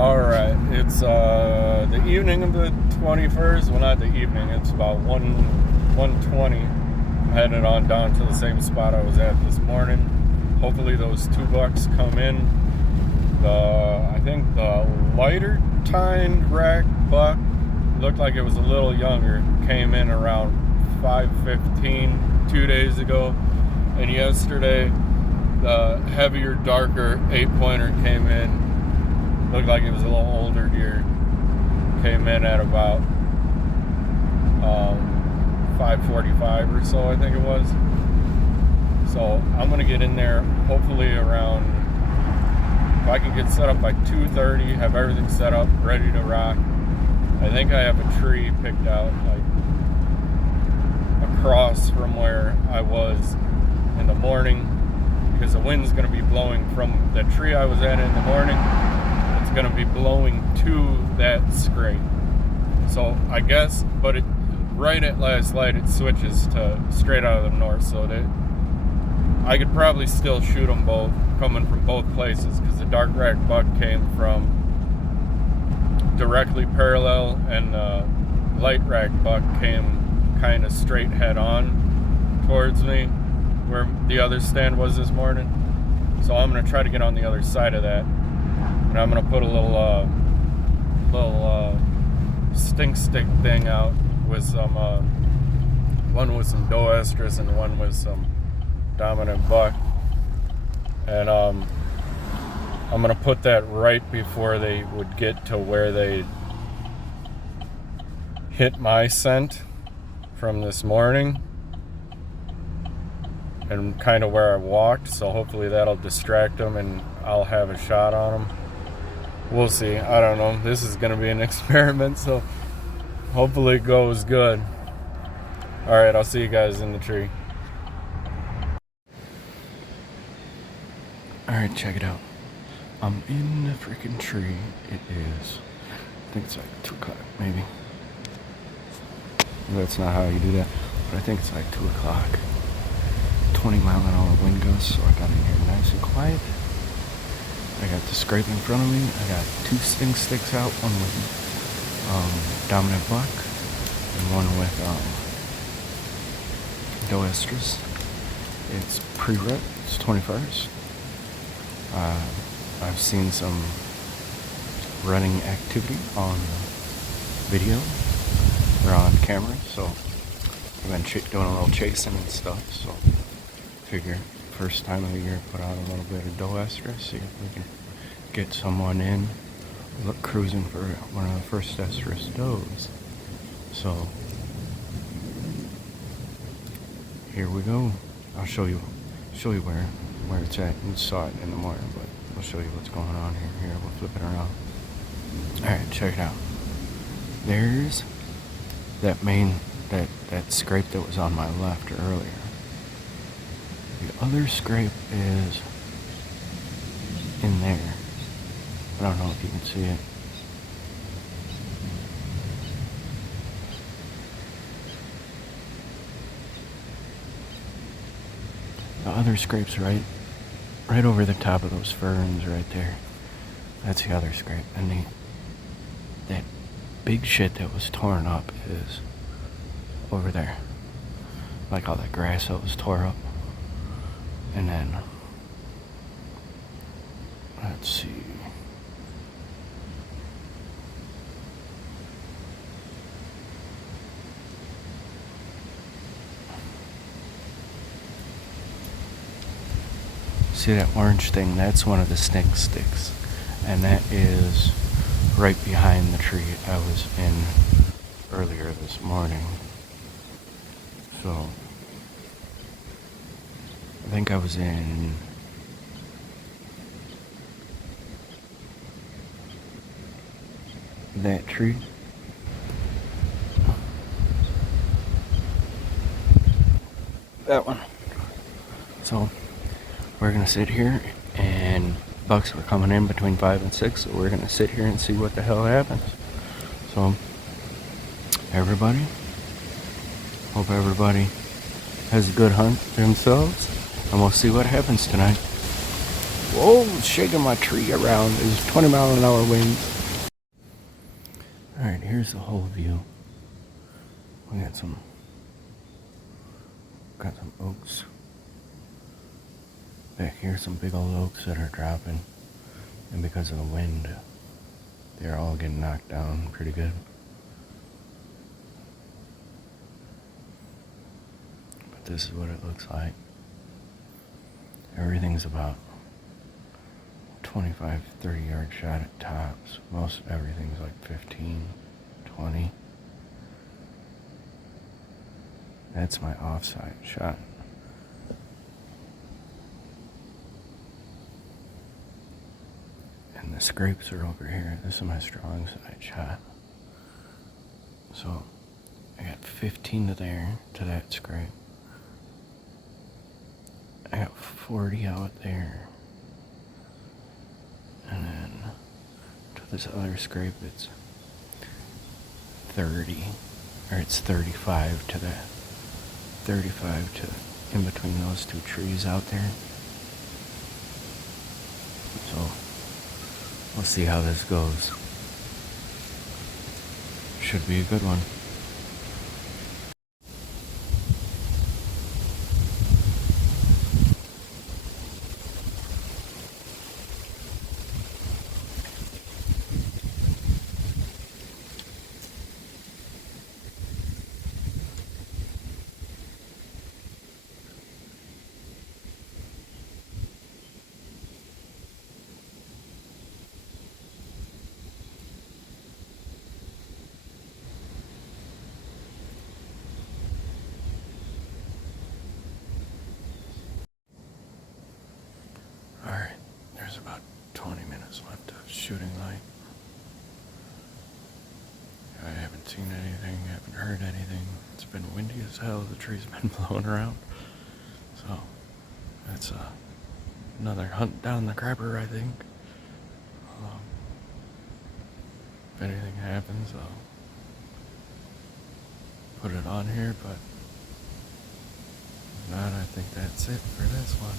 Alright, it's the evening of the 21st. Well, not the evening, it's about 1:20. I'm headed on down to the same spot I was at this morning. Hopefully those $2 come in. I think the lighter tined rack buck looked like it was a little younger. Came in around 5:15 2 days ago. And yesterday, the heavier, darker 8-pointer came in. Looked like it was a little older deer. Came in at about 5:45 or so, I think it was. So I'm gonna get in there hopefully around, if I can get set up by 2:30, have everything set up, ready to rock. I think I have a tree picked out like across from where I was in the morning, because the wind's gonna be blowing from the tree I was at in the morning. It's gonna be blowing to that scrape. So I guess, but it right at last light it switches to straight out of the north, so that I could probably still shoot them both coming from both places, because the dark rack buck came from directly parallel and the light rack buck came kind of straight head on towards me where the other stand was this morning. So I'm gonna try to get on the other side of that, and I'm gonna put a little stink stick thing out with some one with some doe estrus and one with some dominant buck, and I'm gonna put that right before they would get to where they hit my scent from this morning and kind of where I walked, so hopefully that'll distract them and I'll have a shot on them. We'll see. I don't know. This is going to be an experiment, so hopefully it goes good. Alright, I'll see you guys in the tree. Alright, check it out. I'm in the freaking tree. It is, I think it's like 2 o'clock, maybe. That's not how you do that, but I think it's like 2 o'clock. 20-mile-an-hour wind gusts, so I got in here nice and quiet. I got the scrape in front of me. I got 2 stink sticks out, one with dominant buck and one with doe estrus. It's pre-rut, it's 21st. I've seen some running activity on video or on camera, so I've been doing a little chasing and stuff, so figure first time of the year put out a little bit of doe estrus, see if we can get someone in. Look, cruising for one of the first estrus does. So here we go. I'll show you where it's at. You saw it in the morning, but I'll show you what's going on here. Here, we'll flip it around. Alright, check it out. There's that that scrape that was on my left earlier. The other scrape is in there. I don't know if you can see it. The other scrape's right over the top of those ferns right there. That's the other scrape. And that big shit that was torn up is over there. Like all that grass that was tore up. And then, let's see. See that orange thing? That's one of the stink sticks. And that is right behind the tree I was in earlier this morning. So I think I was in that tree. That one. So we're gonna sit here, and bucks were coming in between 5 and 6, so we're gonna sit here and see what the hell happens. So everybody, hope everybody has a good hunt themselves, and we'll see what happens tonight. Whoa, shaking my tree around. There's 20-mile-an-hour winds. Alright, here's the whole view. We got some oaks. Back here, some big old oaks that are dropping. And because of the wind, they're all getting knocked down pretty good. But this is what it looks like. Everything's about 25, 30 yard shot at tops. Most everything's like 15, 20. That's my offside shot. And the scrapes are over here. This is my strong side shot. So I got 15 to there, to that scrape. I got 40 out there. And then to this other scrape, it's 30, or it's 35 to that. 35 to in between those two trees out there. So we'll see how this goes. Should be a good one. Alright, there's about 20 minutes left of shooting light. I haven't seen anything, haven't heard anything. It's been windy as hell, the tree's been blowing around. So, that's another hunt down the crapper, I think. If anything happens, I'll put it on here, but if not, I think that's it for this one.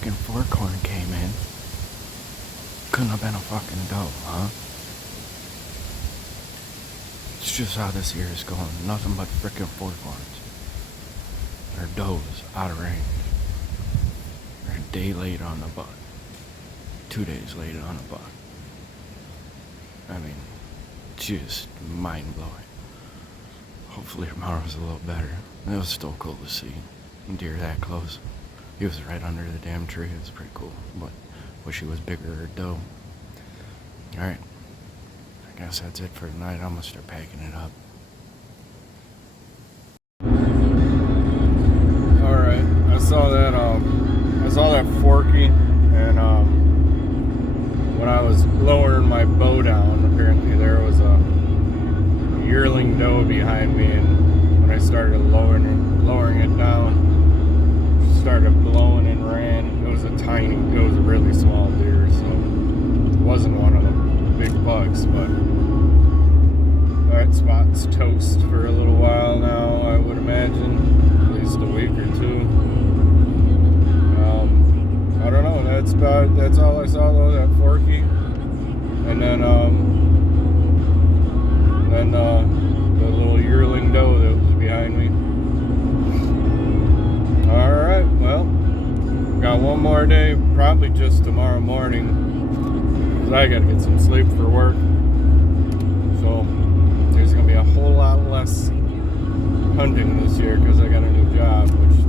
frickin' forkhorn came in. Couldn't have been a fucking doe, huh? It's just how this year is going. Nothing but frickin' forkhorns. Or does out of range. They're a day late on the buck. 2 days late on a buck. I mean, just mind blowing. Hopefully tomorrow's a little better. It was still cool to see deer that close. He was right under the damn tree. It was pretty cool. But wish he was bigger or doe. Alright. I guess that's it for tonight. I'm gonna start packing it up. Alright. I saw that forky, and when I was lowering my bow down, apparently there was a yearling doe behind me, and when I started lowering it down, she started blowing and ran. It was a really small deer, so it wasn't one of the big bucks, but that spot's toast for a little while now, I would imagine, at least a week or two. I don't know, that's all I saw though, that forky. And then the little yearling doe that was behind me. Alright, well, got one more day, probably just tomorrow morning, because I gotta get some sleep for work. So there's gonna be a whole lot less hunting this year because I got a new job, which